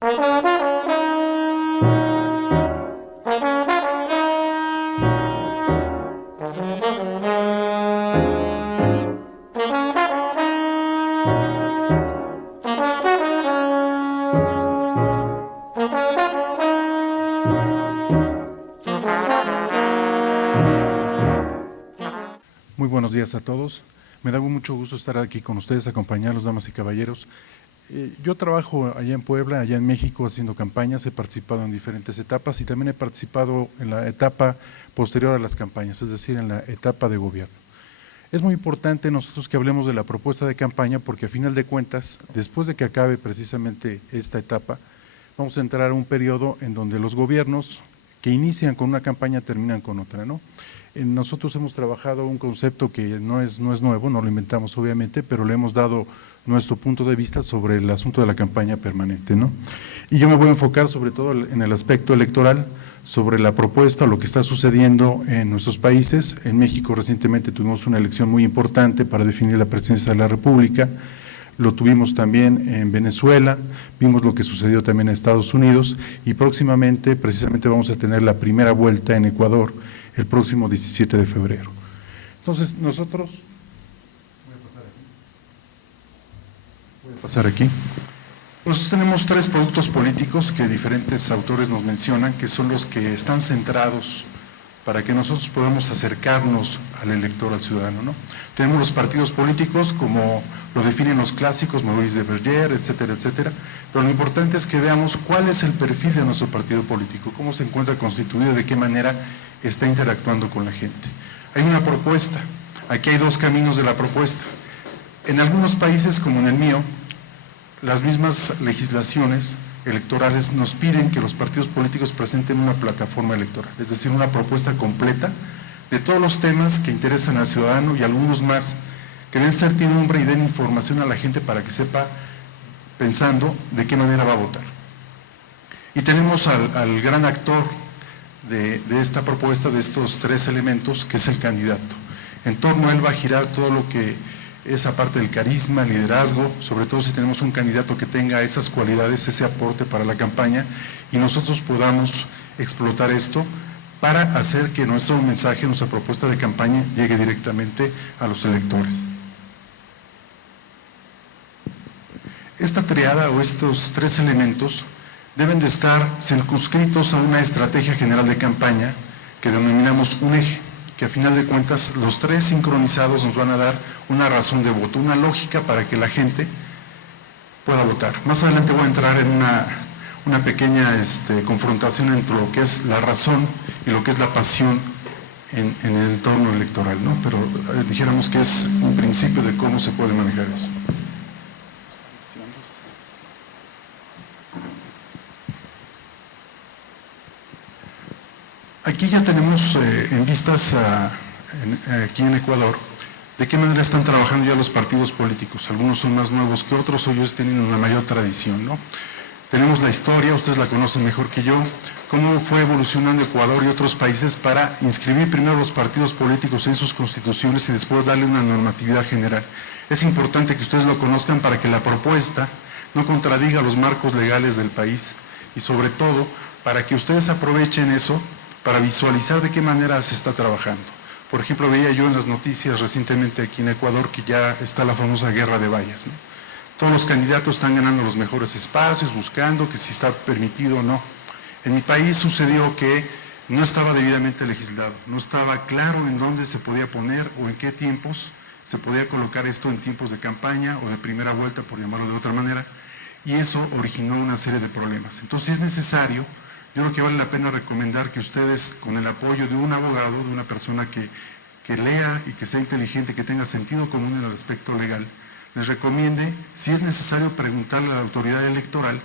Muy buenos días a todos. Me da mucho gusto estar aquí con ustedes, acompañarlos, damas y caballeros. Yo trabajo allá en Puebla, allá en México, haciendo campañas. He participado en diferentes etapas y también he participado en la etapa posterior a las campañas, es decir, en la etapa de gobierno. Es muy importante nosotros que hablemos de la propuesta de campaña porque a final de cuentas, después de que acabe precisamente esta etapa, vamos a entrar a un periodo en donde los gobiernos que inician con una campaña terminan con otra, ¿no? Nosotros hemos trabajado un concepto que no es nuevo, no lo inventamos obviamente, pero le hemos dado nuestro punto de vista sobre el asunto de la campaña permanente, ¿no? Y yo me voy a enfocar sobre todo en el aspecto electoral, sobre la propuesta, lo que está sucediendo en nuestros países. En México recientemente tuvimos una elección muy importante para definir la presidencia de la República, lo tuvimos también en Venezuela, vimos lo que sucedió también en Estados Unidos y próximamente, precisamente vamos a tener la primera vuelta en Ecuador el próximo 17 de febrero. Entonces, nosotros, voy a pasar aquí. Nosotros tenemos tres productos políticos que diferentes autores nos mencionan, que son los que están centrados para que nosotros podamos acercarnos al elector, al ciudadano, ¿no? Tenemos los partidos políticos, como lo definen los clásicos, Maurice de Berger, etcétera, etcétera, pero lo importante es que veamos cuál es el perfil de nuestro partido político, cómo se encuentra constituido, de qué manera está interactuando con la gente. Hay una propuesta, aquí hay dos caminos de la propuesta. En algunos países, como en el mío, las mismas legislaciones electorales nos piden que los partidos políticos presenten una plataforma electoral, es decir, una propuesta completa de todos los temas que interesan al ciudadano y algunos más, que den certidumbre y den información a la gente para que sepa, pensando, de qué manera va a votar. Y tenemos al gran actor de esta propuesta, de estos tres elementos, que es el candidato. En torno a él va a girar todo lo que esa parte del carisma, liderazgo, sobre todo si tenemos un candidato que tenga esas cualidades, ese aporte para la campaña y nosotros podamos explotar esto para hacer que nuestro mensaje, nuestra propuesta de campaña llegue directamente a los electores. Esta triada o estos tres elementos deben de estar circunscritos a una estrategia general de campaña que denominamos un eje, que a final de cuentas los tres sincronizados nos van a dar una razón de voto, una lógica para que la gente pueda votar. Más adelante voy a entrar en una pequeña confrontación entre lo que es la razón y lo que es la pasión en el entorno electoral, ¿no? Pero dijéramos que es un principio de cómo se puede manejar eso. Aquí ya tenemos en vistas aquí en Ecuador de qué manera están trabajando ya los partidos políticos. Algunos son más nuevos que otros, ellos tienen una mayor tradición, ¿no? Tenemos la historia, ustedes la conocen mejor que yo, cómo fue evolucionando Ecuador y otros países para inscribir primero los partidos políticos en sus constituciones y después darle una normatividad general. Es importante que ustedes lo conozcan para que la propuesta no contradiga los marcos legales del país y sobre todo para que ustedes aprovechen eso para visualizar de qué manera se está trabajando. Por ejemplo, veía yo en las noticias recientemente aquí en Ecuador que ya está la famosa guerra de vallas, ¿no? Todos los candidatos están ganando los mejores espacios, buscando que si está permitido o no. En mi país sucedió que no estaba debidamente legislado, no estaba claro en dónde se podía poner o en qué tiempos se podía colocar esto en tiempos de campaña o de primera vuelta, por llamarlo de otra manera, y eso originó una serie de problemas. Entonces es necesario, yo creo que vale la pena recomendar que ustedes, con el apoyo de un abogado, de una persona que lea y que sea inteligente, que tenga sentido común en el aspecto legal, les recomiende, si es necesario, preguntarle a la autoridad electoral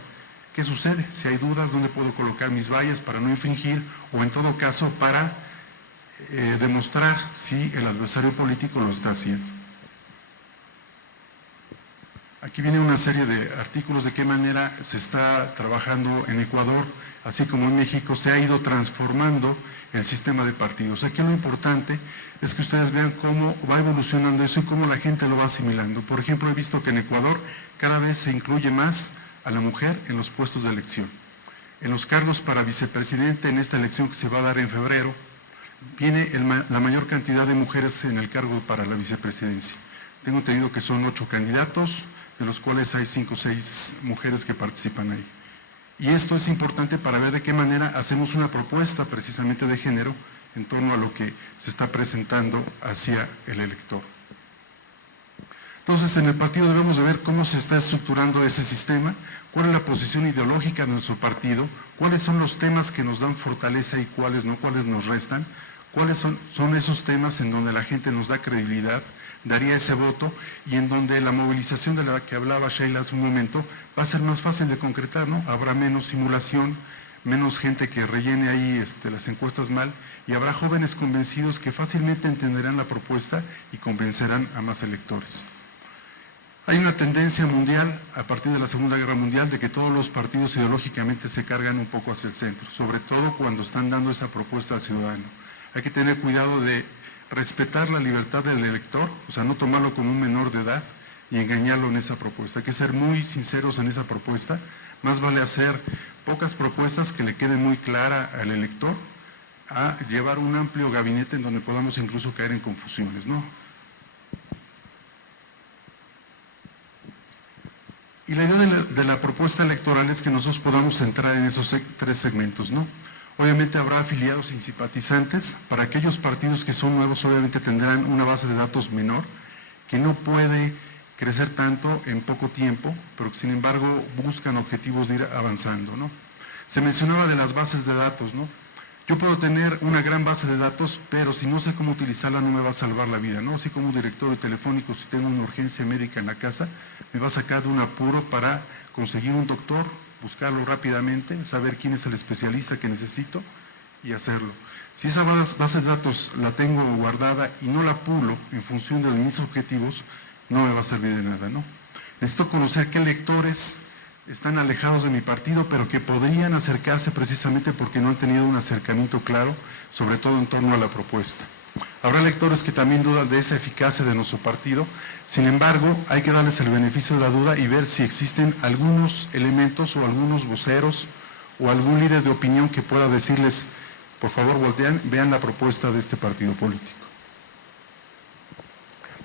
qué sucede, si hay dudas, dónde puedo colocar mis vallas para no infringir, o en todo caso para demostrar si el adversario político lo está haciendo. Aquí viene una serie de artículos de qué manera se está trabajando en Ecuador, así como en México se ha ido transformando el sistema de partidos. Aquí lo importante es que ustedes vean cómo va evolucionando eso y cómo la gente lo va asimilando. Por ejemplo, he visto que en Ecuador cada vez se incluye más a la mujer en los puestos de elección. En los cargos para vicepresidente, en esta elección que se va a dar en febrero, viene la mayor cantidad de mujeres en el cargo para la vicepresidencia. Tengo entendido que son 8 candidatos, de los cuales hay 5 o 6 mujeres que participan ahí. Y esto es importante para ver de qué manera hacemos una propuesta precisamente de género en torno a lo que se está presentando hacia el elector. Entonces, en el partido debemos de ver cómo se está estructurando ese sistema, cuál es la posición ideológica de nuestro partido, cuáles son los temas que nos dan fortaleza y cuáles no, cuáles nos restan, cuáles son esos temas en donde la gente nos da credibilidad, daría ese voto y en donde la movilización de la que hablaba Sheila hace un momento va a ser más fácil de concretar, ¿no? Habrá menos simulación, menos gente que rellene ahí las encuestas mal y habrá jóvenes convencidos que fácilmente entenderán la propuesta y convencerán a más electores. Hay una tendencia mundial, a partir de la Segunda Guerra Mundial, de que todos los partidos ideológicamente se cargan un poco hacia el centro, sobre todo cuando están dando esa propuesta al ciudadano. Hay que tener cuidado de respetar la libertad del elector, o sea, no tomarlo como un menor de edad y engañarlo en esa propuesta. Hay que ser muy sinceros en esa propuesta, más vale hacer pocas propuestas que le queden muy clara al elector, a llevar un amplio gabinete en donde podamos incluso caer en confusiones, ¿no? Y la idea de la propuesta electoral es que nosotros podamos entrar en esos 3 segmentos, ¿no? Obviamente habrá afiliados y simpatizantes. Para aquellos partidos que son nuevos, obviamente tendrán una base de datos menor, que no puede crecer tanto en poco tiempo, pero que sin embargo buscan objetivos de ir avanzando, ¿no? Se mencionaba de las bases de datos, ¿no? Yo puedo tener una gran base de datos, pero si no sé cómo utilizarla no me va a salvar la vida, ¿no? Así como un directorio telefónico, si tengo una urgencia médica en la casa, me va a sacar de un apuro para conseguir un doctor, buscarlo rápidamente, saber quién es el especialista que necesito y hacerlo. Si esa base de datos la tengo guardada y no la pulo en función de mis objetivos, no me va a servir de nada, ¿no? Necesito conocer qué lectores están alejados de mi partido, pero que podrían acercarse precisamente porque no han tenido un acercamiento claro, sobre todo en torno a la propuesta. Habrá lectores que también dudan de esa eficacia de nuestro partido, sin embargo, hay que darles el beneficio de la duda y ver si existen algunos elementos o algunos voceros o algún líder de opinión que pueda decirles, por favor, voltean, vean la propuesta de este partido político.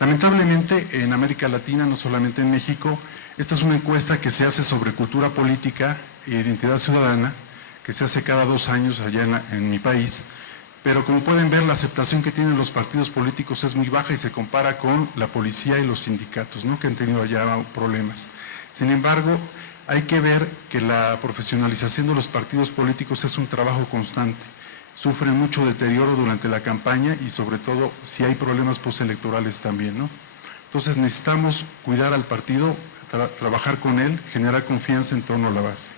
Lamentablemente, en América Latina, no solamente en México, esta es una encuesta que se hace sobre cultura política e identidad ciudadana, que se hace cada 2 años allá en mi país, pero como pueden ver, la aceptación que tienen los partidos políticos es muy baja y se compara con la policía y los sindicatos, ¿no?, que han tenido allá problemas. Sin embargo, hay que ver que la profesionalización de los partidos políticos es un trabajo constante. Sufren mucho deterioro durante la campaña y sobre todo si hay problemas postelectorales también, ¿no? Entonces necesitamos cuidar al partido, trabajar con él, generar confianza en torno a la base.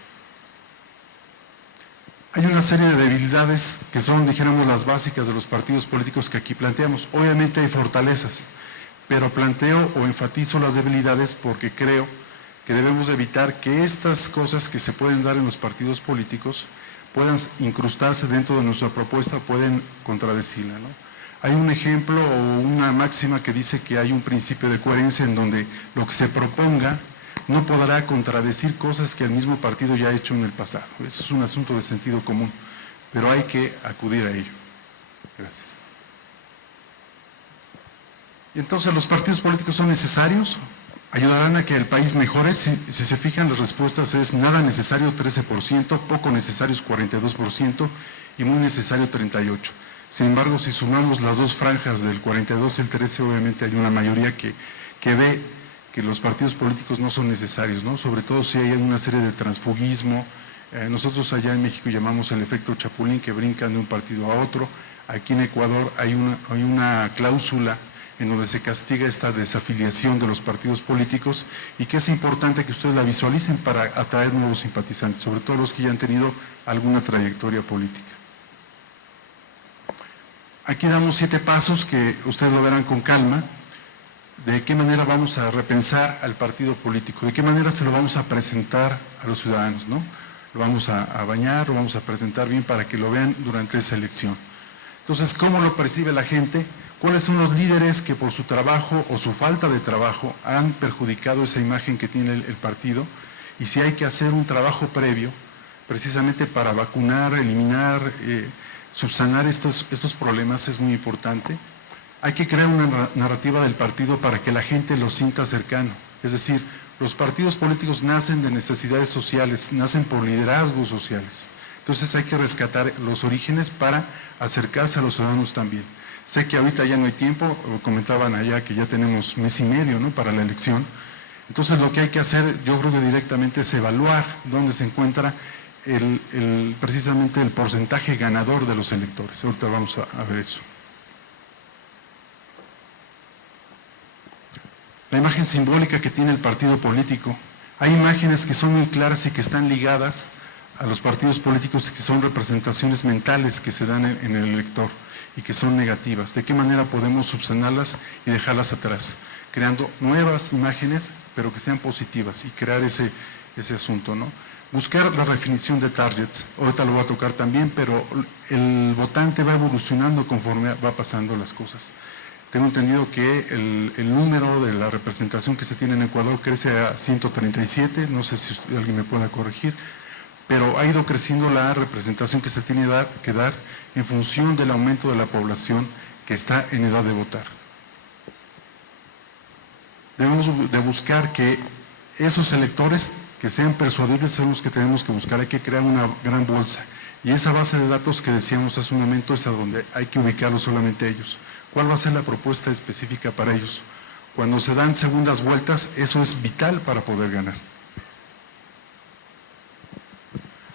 Hay una serie de debilidades que son, dijéramos, las básicas de los partidos políticos que aquí planteamos. Obviamente hay fortalezas, pero planteo o enfatizo las debilidades porque creo que debemos evitar que estas cosas que se pueden dar en los partidos políticos puedan incrustarse dentro de nuestra propuesta, pueden contradecirla, ¿no? Hay un ejemplo o una máxima que dice que hay un principio de coherencia en donde lo que se proponga no podrá contradecir cosas que el mismo partido ya ha hecho en el pasado. Eso es un asunto de sentido común, pero hay que acudir a ello. Gracias. Y entonces, ¿los partidos políticos son necesarios? ¿Ayudarán a que el país mejore? Si se fijan, las respuestas es nada necesario 13%, poco necesario 42% y muy necesario 38%. Sin embargo, si sumamos las dos franjas del 42 y el 13, obviamente hay una mayoría que ve que los partidos políticos no son necesarios, ¿no? Sobre todo si hay una serie de transfugismo. Nosotros allá en México llamamos el efecto chapulín, que brincan de un partido a otro. Aquí en Ecuador hay una cláusula en donde se castiga esta desafiliación de los partidos políticos y que es importante que ustedes la visualicen para atraer nuevos simpatizantes, sobre todo los que ya han tenido alguna trayectoria política. Aquí damos 7 pasos que ustedes lo verán con calma, de qué manera vamos a repensar al partido político, de qué manera se lo vamos a presentar a los ciudadanos, ¿no? Lo vamos a bañar, lo vamos a presentar bien para que lo vean durante esa elección. Entonces, ¿cómo lo percibe la gente? ¿Cuáles son los líderes que por su trabajo o su falta de trabajo han perjudicado esa imagen que tiene el partido? y si hay que hacer un trabajo previo, precisamente para vacunar, eliminar, subsanar estos problemas es muy importante. Hay que crear una narrativa del partido para que la gente lo sienta cercano, es decir, los partidos políticos nacen de necesidades sociales, nacen por liderazgos sociales. Entonces hay que rescatar los orígenes para acercarse a los ciudadanos también. Sé que ahorita ya no hay tiempo, comentaban allá que ya tenemos mes y medio, ¿no?, para la elección. Entonces lo que hay que hacer, yo creo que directamente es evaluar dónde se encuentra precisamente el porcentaje ganador de los electores. Ahorita vamos a ver eso. La imagen simbólica que tiene el partido político. Hay imágenes que son muy claras y que están ligadas a los partidos políticos y que son representaciones mentales que se dan en el elector y que son negativas. ¿De qué manera podemos subsanarlas y dejarlas atrás? Creando nuevas imágenes, pero que sean positivas y crear ese asunto, ¿no? Buscar la definición de targets, ahorita lo voy a tocar también, pero el votante va evolucionando conforme va pasando las cosas. Tengo entendido que el número de la representación que se tiene en Ecuador crece a 137, no sé si alguien me pueda corregir, pero ha ido creciendo la representación que se tiene que dar en función del aumento de la población que está en edad de votar. Debemos de buscar que esos electores que sean persuadibles son los que tenemos que buscar, hay que crear una gran bolsa. Y esa base de datos que decíamos hace un momento es a donde hay que ubicarlos solamente ellos. ¿Cuál va a ser la propuesta específica para ellos? Cuando se dan segundas vueltas, eso es vital para poder ganar.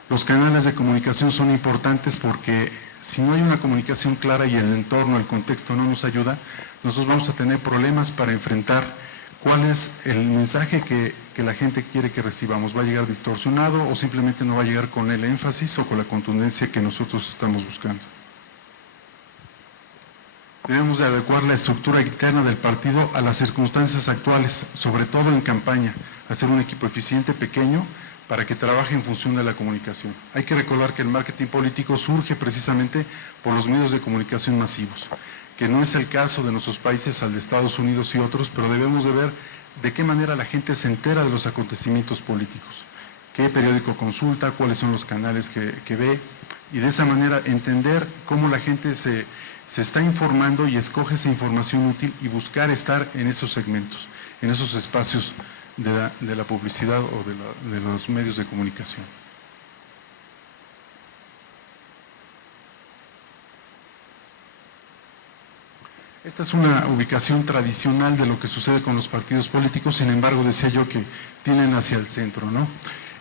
Los canales de comunicación son importantes porque si no hay una comunicación clara y el entorno, el contexto no nos ayuda, nosotros vamos a tener problemas para enfrentar cuál es el mensaje que la gente quiere que recibamos. ¿Va a llegar distorsionado o simplemente no va a llegar con el énfasis o con la contundencia que nosotros estamos buscando? Debemos de adecuar la estructura interna del partido a las circunstancias actuales, sobre todo en campaña, hacer un equipo eficiente, pequeño, para que trabaje en función de la comunicación. Hay que recordar que el marketing político surge precisamente por los medios de comunicación masivos, que no es el caso de nuestros países, al de Estados Unidos y otros, pero debemos de ver de qué manera la gente se entera de los acontecimientos políticos, qué periódico consulta, cuáles son los canales que ve, y de esa manera entender cómo la gente se está informando y escoge esa información útil y buscar estar en esos segmentos, en esos espacios de la publicidad o de los medios de comunicación. Esta es una ubicación tradicional de lo que sucede con los partidos políticos, sin embargo decía yo que tienen hacia el centro, ¿no?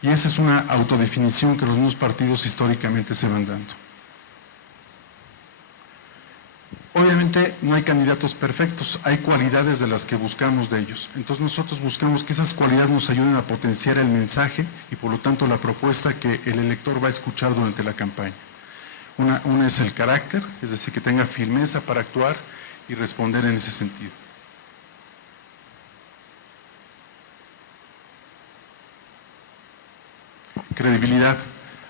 Y esa es una autodefinición que los mismos partidos históricamente se van dando. Obviamente no hay candidatos perfectos, hay cualidades de las que buscamos de ellos. Entonces nosotros buscamos que esas cualidades nos ayuden a potenciar el mensaje y por lo tanto la propuesta que el elector va a escuchar durante la campaña. Una es el carácter, es decir, que tenga firmeza para actuar y responder en ese sentido. Credibilidad.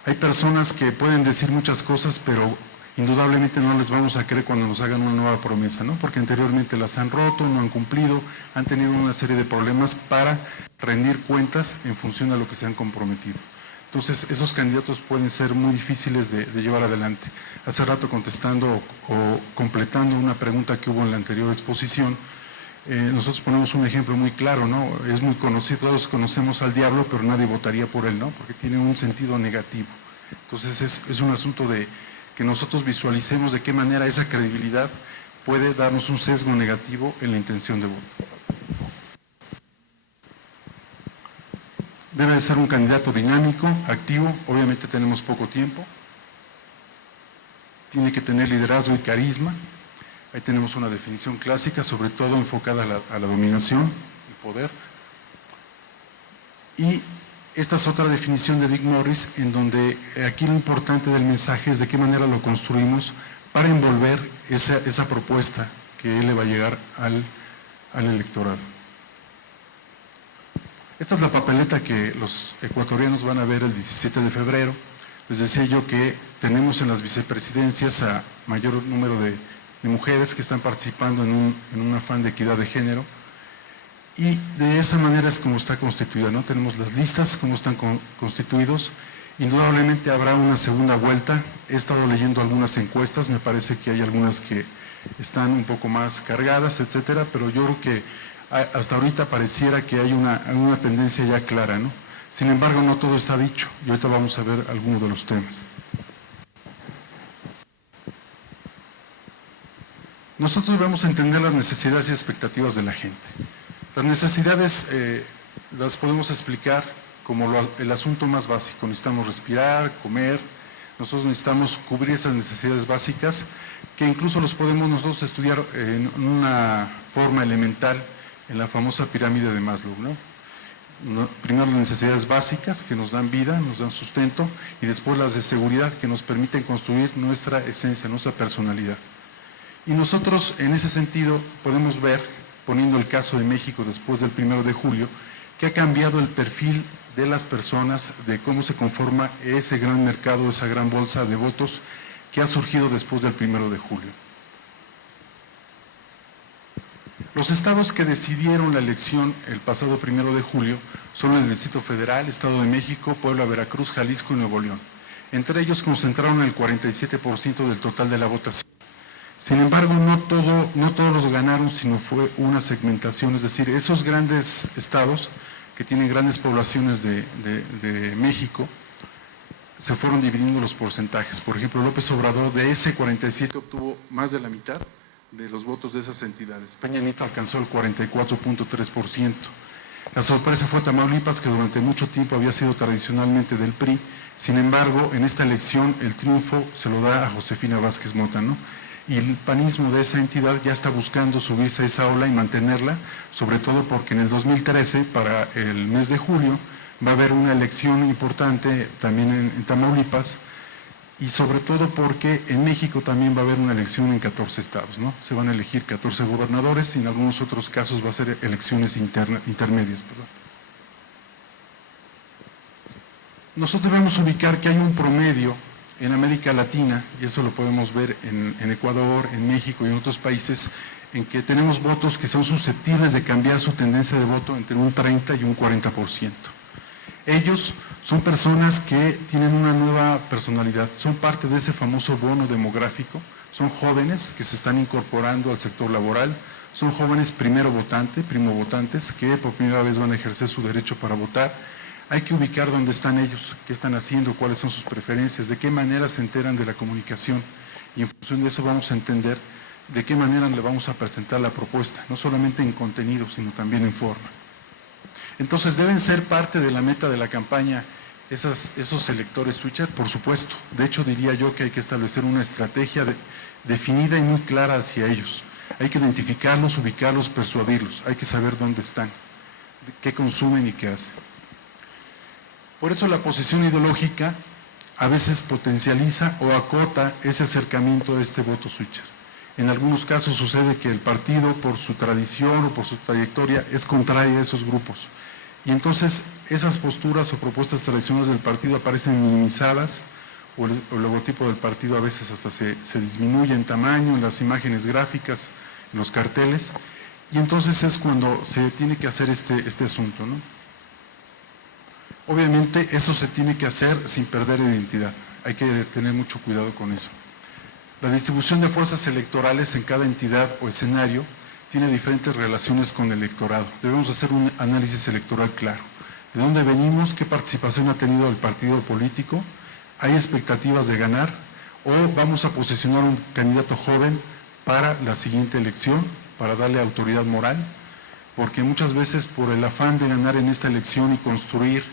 Hay personas que pueden decir muchas cosas, pero indudablemente no les vamos a creer cuando nos hagan una nueva promesa, ¿no? Porque anteriormente las han roto, no han cumplido, han tenido una serie de problemas para rendir cuentas en función a lo que se han comprometido. Entonces, esos candidatos pueden ser muy difíciles de llevar adelante. Hace rato contestando o completando una pregunta que hubo en la anterior exposición, nosotros ponemos un ejemplo muy claro, ¿no? Es muy conocido, todos conocemos al diablo, pero nadie votaría por él, ¿no? Porque tiene un sentido negativo. Entonces, es un asunto de que nosotros visualicemos de qué manera esa credibilidad puede darnos un sesgo negativo en la intención de voto. Debe de ser un candidato dinámico, activo, obviamente tenemos poco tiempo. Tiene que tener liderazgo y carisma. Ahí tenemos una definición clásica, sobre todo enfocada a la dominación y poder. Y esta es otra definición de Dick Morris, en donde aquí lo importante del mensaje es de qué manera lo construimos para envolver esa propuesta que le va a llegar al electorado. Esta es la papeleta que los ecuatorianos van a ver el 17 de febrero. Les decía yo que tenemos en las vicepresidencias a mayor número de mujeres que están participando en un afán de equidad de género. y de esa manera es como está constituida, ¿no? Tenemos las listas, cómo están constituidos. Indudablemente habrá una segunda vuelta. He estado leyendo algunas encuestas, me parece que hay algunas que están un poco más cargadas, etcétera, pero yo creo que hasta ahorita pareciera que hay una tendencia ya clara, ¿no? Sin embargo, no todo está dicho, y ahorita vamos a ver algunos de los temas. Nosotros debemos entender las necesidades y expectativas de la gente. Las necesidades las podemos explicar como el asunto más básico. Necesitamos respirar, comer, nosotros necesitamos cubrir esas necesidades básicas que incluso los podemos nosotros estudiar en una forma elemental en la famosa pirámide de Maslow, ¿no? Primero las necesidades básicas que nos dan vida, nos dan sustento, y después las de seguridad que nos permiten construir nuestra esencia, nuestra personalidad. Y nosotros en ese sentido podemos ver, poniendo el caso de México después del 1 de julio, que ha cambiado el perfil de las personas, de cómo se conforma ese gran mercado, esa gran bolsa de votos que ha surgido después del 1 de julio. Los estados que decidieron la elección el pasado 1 de julio son el Distrito Federal, Estado de México, Puebla, Veracruz, Jalisco y Nuevo León. Entre ellos concentraron el 47% del total de la votación. Sin embargo, no todos los ganaron, sino fue una segmentación, es decir, esos grandes estados que tienen grandes poblaciones de México, se fueron dividiendo los porcentajes. Por ejemplo, López Obrador de ese 47 obtuvo más de la mitad de los votos de esas entidades. Peña Nieto alcanzó el 44.3%. La sorpresa fue Tamaulipas, que durante mucho tiempo había sido tradicionalmente del PRI. Sin embargo, en esta elección el triunfo se lo da a Josefina Vázquez Mota, ¿no? Y el panismo de esa entidad ya está buscando subirse a esa ola y mantenerla, sobre todo porque en el 2013, para el mes de julio, va a haber una elección importante también en Tamaulipas, y sobre todo porque en México también va a haber una elección en 14 estados, ¿no? Se van a elegir 14 gobernadores y en algunos otros casos va a ser elecciones intermedias, perdón. Nosotros debemos ubicar que hay un promedio en América Latina, y eso lo podemos ver en Ecuador, en México y en otros países, en que tenemos votos que son susceptibles de cambiar su tendencia de voto entre un 30 y un 40%. Ellos son personas que tienen una nueva personalidad, son parte de ese famoso bono demográfico, son jóvenes que se están incorporando al sector laboral, son jóvenes primo votantes, que por primera vez van a ejercer su derecho para votar. Hay que ubicar dónde están ellos, qué están haciendo, cuáles son sus preferencias, de qué manera se enteran de la comunicación, y en función de eso vamos a entender de qué manera le vamos a presentar la propuesta, no solamente en contenido, sino también en forma. Entonces, ¿deben ser parte de la meta de la campaña esos electores switcher? Por supuesto. De hecho, diría yo que hay que establecer una estrategia definida y muy clara hacia ellos. Hay que identificarlos, ubicarlos, persuadirlos. Hay que saber dónde están, qué consumen y qué hacen. Por eso la posición ideológica a veces potencializa o acota ese acercamiento de este voto switcher. En algunos casos sucede que el partido, por su tradición o por su trayectoria, es contrario a esos grupos. Y entonces esas posturas o propuestas tradicionales del partido aparecen minimizadas, o el logotipo del partido a veces hasta se disminuye en tamaño, en las imágenes gráficas, en los carteles, y entonces es cuando se tiene que hacer este asunto, ¿no? Obviamente eso se tiene que hacer sin perder identidad, hay que tener mucho cuidado con eso. La distribución de fuerzas electorales en cada entidad o escenario tiene diferentes relaciones con el electorado. Debemos hacer un análisis electoral claro. ¿De dónde venimos? ¿Qué participación ha tenido el partido político? ¿Hay expectativas de ganar? ¿O vamos a posicionar un candidato joven para la siguiente elección, para darle autoridad moral? Porque muchas veces por el afán de ganar en esta elección y construir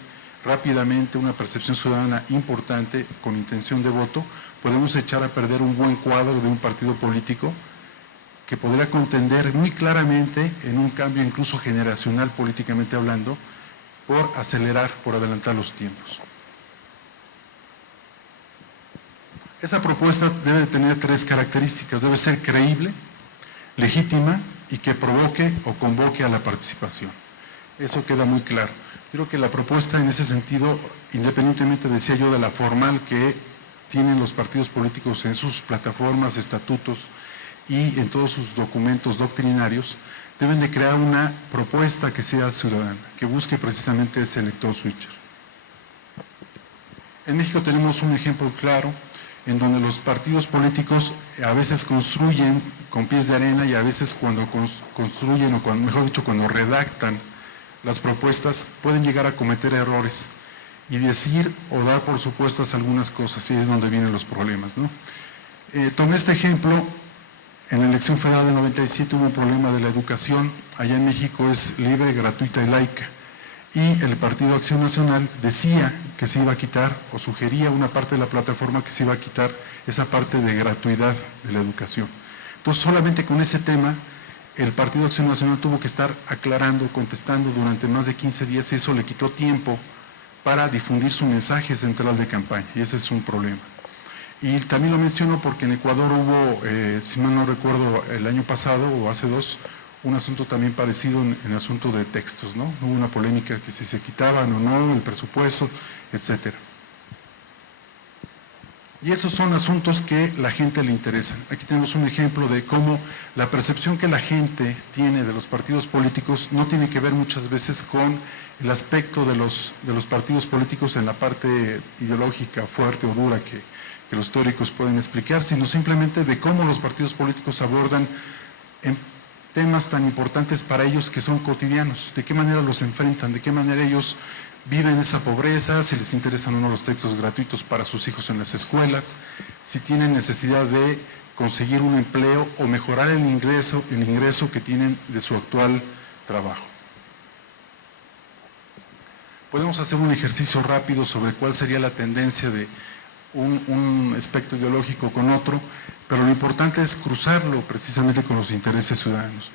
rápidamente una percepción ciudadana importante con intención de voto, podemos echar a perder un buen cuadro de un partido político que podría contender muy claramente en un cambio incluso generacional políticamente hablando, por acelerar, por adelantar los tiempos. Esa propuesta debe tener 3 características: debe ser creíble, legítima y que provoque o convoque a la participación. Eso queda muy claro. Creo que la propuesta en ese sentido, independientemente, decía yo, de la formal que tienen los partidos políticos en sus plataformas, estatutos y en todos sus documentos doctrinarios, deben de crear una propuesta que sea ciudadana, que busque precisamente ese elector switcher. En México tenemos un ejemplo claro en donde los partidos políticos a veces construyen con pies de arena y a veces cuando construyen, o cuando, mejor dicho, cuando redactan las propuestas, pueden llegar a cometer errores y decir o dar por supuestas algunas cosas, y es donde vienen los problemas, ¿no? Tomé este ejemplo, en la elección federal del 97 hubo un problema de la educación, allá en México es libre, gratuita y laica, y el Partido Acción Nacional decía que se iba a quitar, o sugería una parte de la plataforma que se iba a quitar esa parte de gratuidad de la educación. Entonces, solamente con ese tema, el Partido Acción Nacional tuvo que estar aclarando, contestando durante más de 15 días, y eso le quitó tiempo para difundir su mensaje central de campaña, y ese es un problema. Y también lo menciono porque en Ecuador hubo, si mal no recuerdo, el año pasado o hace dos, un asunto también parecido en el asunto de textos, ¿no? Hubo una polémica que si se quitaban o no, el presupuesto, etcétera. Y esos son asuntos que la gente le interesan. Aquí tenemos un ejemplo de cómo la percepción que la gente tiene de los partidos políticos no tiene que ver muchas veces con el aspecto de los partidos políticos en la parte ideológica fuerte o dura que los teóricos pueden explicar, sino simplemente de cómo los partidos políticos abordan en temas tan importantes para ellos que son cotidianos, de qué manera los enfrentan, de qué manera ellos viven esa pobreza, si les interesan o no los textos gratuitos para sus hijos en las escuelas, si tienen necesidad de conseguir un empleo o mejorar el ingreso que tienen de su actual trabajo. Podemos hacer un ejercicio rápido sobre cuál sería la tendencia de un aspecto ideológico con otro, pero lo importante es cruzarlo precisamente con los intereses ciudadanos.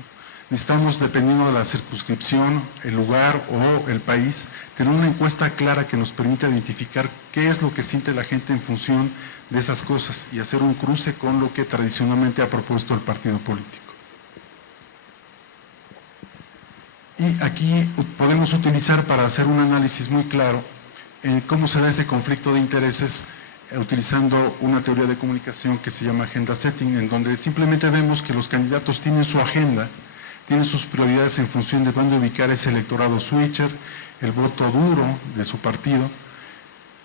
Necesitamos, dependiendo de la circunscripción, el lugar o el país, tener una encuesta clara que nos permita identificar qué es lo que siente la gente en función de esas cosas y hacer un cruce con lo que tradicionalmente ha propuesto el partido político. Y aquí podemos utilizar para hacer un análisis muy claro en cómo se da ese conflicto de intereses utilizando una teoría de comunicación que se llama agenda setting, en donde simplemente vemos que los candidatos tienen su agenda, tienen sus prioridades en función de dónde ubicar ese electorado switcher, el voto duro de su partido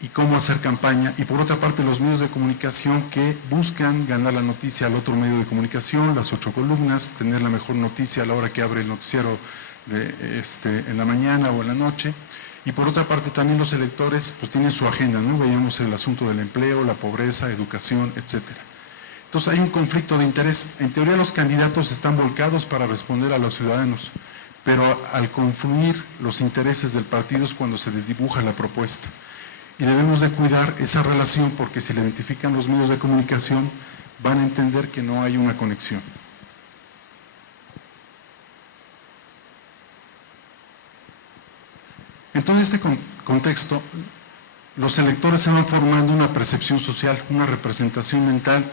y cómo hacer campaña. Y por otra parte, los medios de comunicación que buscan ganar la noticia al otro medio de comunicación, las 8 columnas, tener la mejor noticia a la hora que abre el noticiero en la mañana o en la noche. Y por otra parte también los electores pues tienen su agenda, ¿no? Veíamos el asunto del empleo, la pobreza, educación, etcétera. Entonces hay un conflicto de interés. En teoría los candidatos están volcados para responder a los ciudadanos, pero al confluir los intereses del partido es cuando se desdibuja la propuesta. Y debemos de cuidar esa relación porque si la identifican los medios de comunicación van a entender que no hay una conexión. En todo este contexto, los electores se van formando una percepción social, una representación mental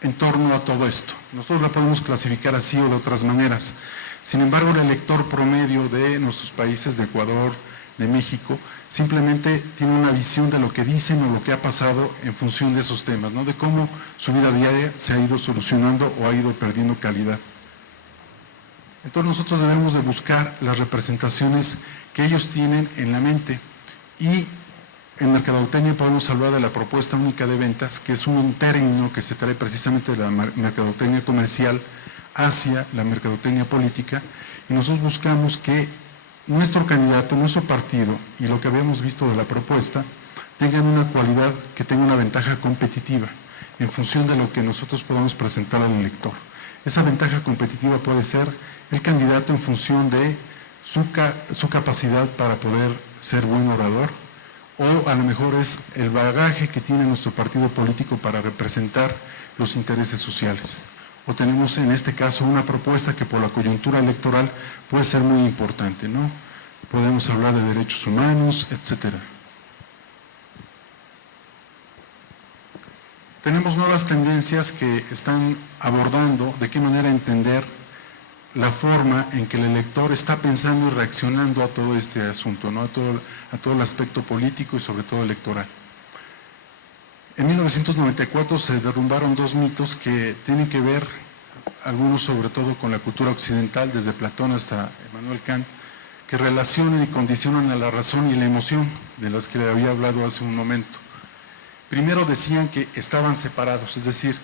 en torno a todo esto. Nosotros la podemos clasificar así o de otras maneras. Sin embargo, el elector promedio de nuestros países, de Ecuador, de México, simplemente tiene una visión de lo que dicen o lo que ha pasado en función de esos temas, ¿no? De cómo su vida diaria se ha ido solucionando o ha ido perdiendo calidad. Entonces nosotros debemos de buscar las representaciones que ellos tienen en la mente y en mercadotecnia podemos hablar de la propuesta única de ventas, que es un término que se trae precisamente de la mercadotecnia comercial hacia la mercadotecnia política y nosotros buscamos que nuestro candidato, nuestro partido y lo que habíamos visto de la propuesta tengan una cualidad que tenga una ventaja competitiva en función de lo que nosotros podamos presentar al elector. Esa ventaja competitiva puede ser el candidato en función de su capacidad para poder ser buen orador o a lo mejor es el bagaje que tiene nuestro partido político para representar los intereses sociales. O tenemos en este caso una propuesta que por la coyuntura electoral puede ser muy importante, ¿no? Podemos hablar de derechos humanos, etcétera. Tenemos nuevas tendencias que están abordando de qué manera entender la forma en que el elector está pensando y reaccionando a todo este asunto, ¿no? a todo el aspecto político y sobre todo electoral. En 1994 se derrumbaron dos mitos que tienen que ver algunos sobre todo con la cultura occidental, desde Platón hasta Immanuel Kant, que relacionan y condicionan a la razón y la emoción, de las que le había hablado hace un momento. Primero decían que estaban separados, es decir,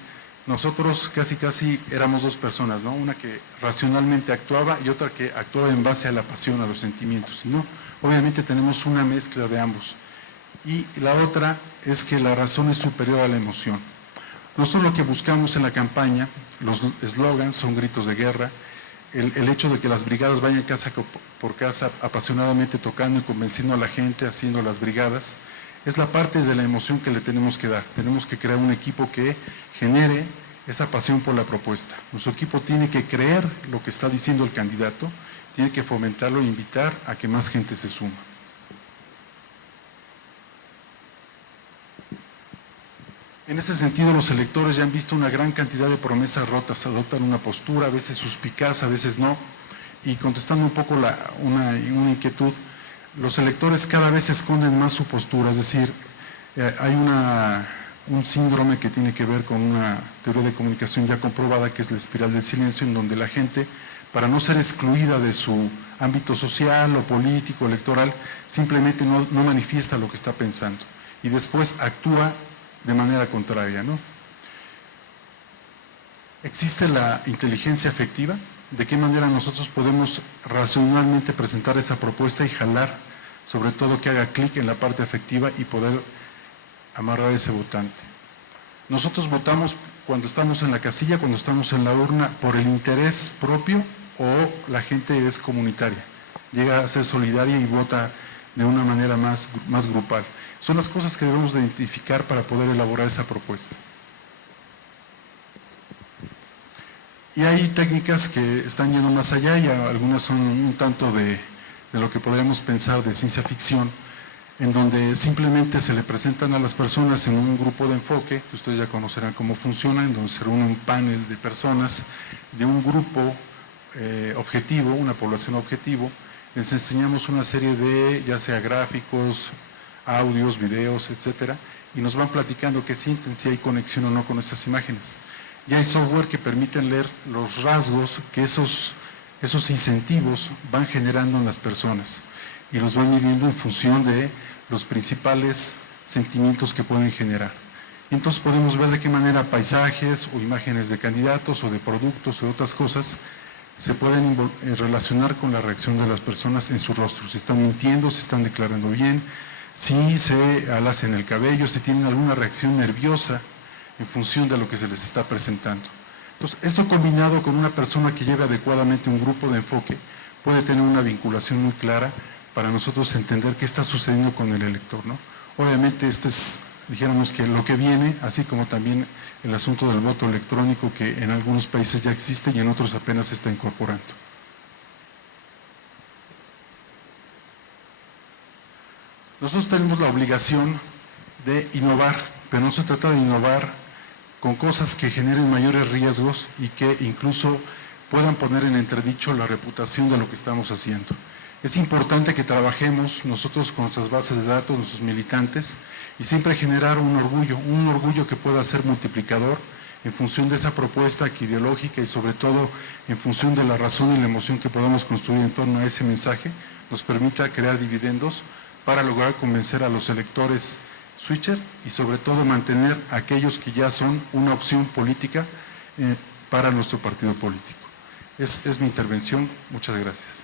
nosotros casi éramos dos personas, ¿no? Una que racionalmente actuaba y otra que actuaba en base a la pasión, a los sentimientos, ¿no? Obviamente tenemos una mezcla de ambos. Y la otra es que la razón es superior a la emoción. Nosotros lo que buscamos en la campaña, los eslogans son gritos de guerra, el hecho de que las brigadas vayan casa por casa apasionadamente tocando y convenciendo a la gente, haciendo las brigadas, es la parte de la emoción que le tenemos que dar. Tenemos que crear un equipo que genere esa pasión por la propuesta. Nuestro equipo tiene que creer lo que está diciendo el candidato, tiene que fomentarlo e invitar a que más gente se suma. En ese sentido, los electores ya han visto una gran cantidad de promesas rotas, adoptan una postura, a veces suspicaz, a veces no, y contestando un poco una inquietud, los electores cada vez esconden más su postura, es decir, hay un síndrome que tiene que ver con una teoría de comunicación ya comprobada, que es la espiral del silencio, en donde la gente, para no ser excluida de su ámbito social o político, electoral, simplemente no manifiesta lo que está pensando y después actúa de manera contraria, ¿no? ¿Existe la inteligencia afectiva? ¿De qué manera nosotros podemos racionalmente presentar esa propuesta y jalar, sobre todo que haga clic en la parte afectiva y poder amarrar ese votante? Nosotros votamos cuando estamos en la casilla, cuando estamos en la urna, por el interés propio, o la gente es comunitaria, llega a ser solidaria y vota de una manera más grupal. Son las cosas que debemos de identificar para poder elaborar esa propuesta. Y hay técnicas que están yendo más allá y algunas son un tanto de lo que podríamos pensar de ciencia ficción, en donde simplemente se le presentan a las personas en un grupo de enfoque, que ustedes ya conocerán cómo funciona, en donde se reúne un panel de personas de un grupo objetivo, una población objetivo. Les enseñamos una serie de, ya sea gráficos, audios, videos, etcétera, y nos van platicando qué sienten, si hay conexión o no con esas imágenes. Ya hay software que permiten leer los rasgos que esos incentivos van generando en las personas y los van midiendo en función de los principales sentimientos que pueden generar. Y entonces podemos ver de qué manera paisajes o imágenes de candidatos o de productos o de otras cosas se pueden relacionar con la reacción de las personas en su rostro, si están mintiendo, si están declarando bien, si se alacen el cabello, si tienen alguna reacción nerviosa en función de lo que se les está presentando. Entonces, esto combinado con una persona que lleve adecuadamente un grupo de enfoque, puede tener una vinculación muy clara para nosotros entender qué está sucediendo con el elector, ¿no? Obviamente este es, dijéramos que lo que viene, así como también el asunto del voto electrónico, que en algunos países ya existe y en otros apenas se está incorporando. Nosotros tenemos la obligación de innovar, pero no se trata de innovar con cosas que generen mayores riesgos y que incluso puedan poner en entredicho la reputación de lo que estamos haciendo. Es importante que trabajemos nosotros con nuestras bases de datos, nuestros militantes, y siempre generar un orgullo que pueda ser multiplicador en función de esa propuesta que ideológica y sobre todo en función de la razón y la emoción que podamos construir en torno a ese mensaje, nos permita crear dividendos para lograr convencer a los electores switcher y sobre todo mantener a aquellos que ya son una opción política para nuestro partido político. Es mi intervención. Muchas gracias.